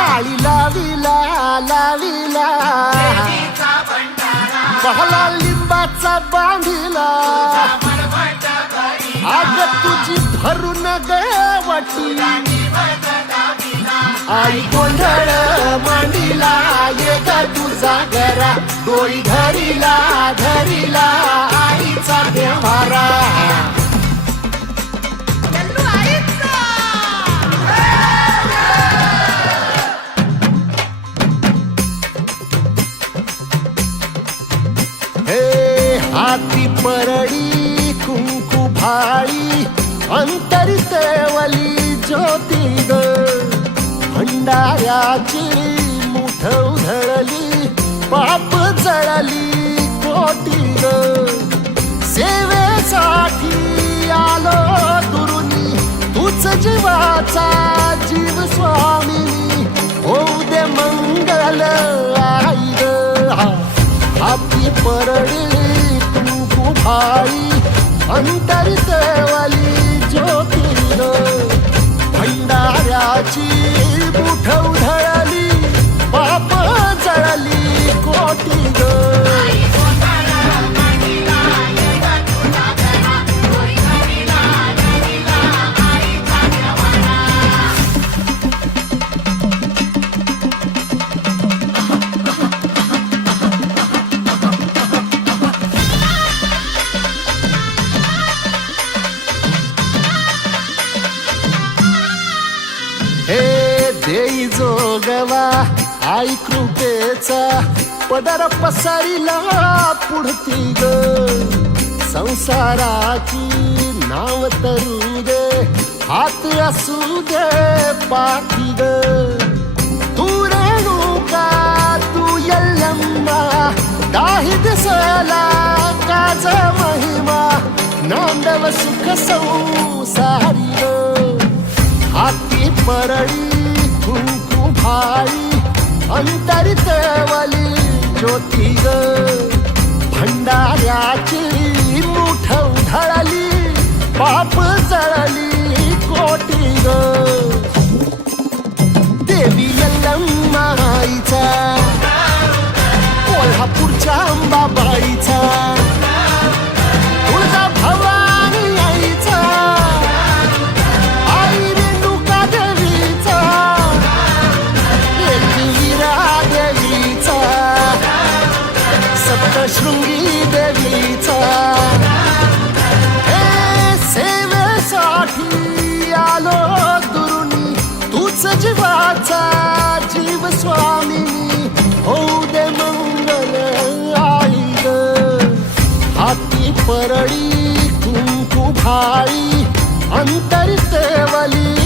आळी लाविला लाविला बहला लिंबाचा बांधिला आग तुझी भरून गवटी आई गोंधळ मांडीला ये ग तुझा घरा डोई धरीला धरीला आईचा देवारा हाती परडी कुंकू भाळी अंतरितेवली ज्योती ग भंडाऱ्याची मुठ उधळली पाप जळली कोटी ग सेवेसाठी आलो दुरुनी तूच जीवाचा जीव स्वामिनी होऊ दे मंगल आई ग हाती परडी भाई अंतरितेवली ज्योती ग भंडाऱ्याची मुठ उधळली पाप जळली कोटी ग देई जोगवा आई कृपेचा पदर पसरिला पुढती ग संसाराची नाव तरू दे हात असू दे पाठी ग तू रेणुका तू यल्लम्मा दाही दिसला काज महिमा नांदव सुख संसारी ग हाती परडी कुंकू भाई अंतरितेवली ज्योती ग भंडाऱ्याची मुठ उधळली पाप जळली कोटी ग देवी यल्लम्मा आईचा कोल्हापूरच्या अंबाबाईचा तुळजा भवानी आईचा शृंगी देवीचा हे सेवेसाठी आलो दुरुनी तूच जीवाचा जीव स्वामिनी होऊ दे मंगल आई ग हाती परडी कुंकू भाई अंतरितेवली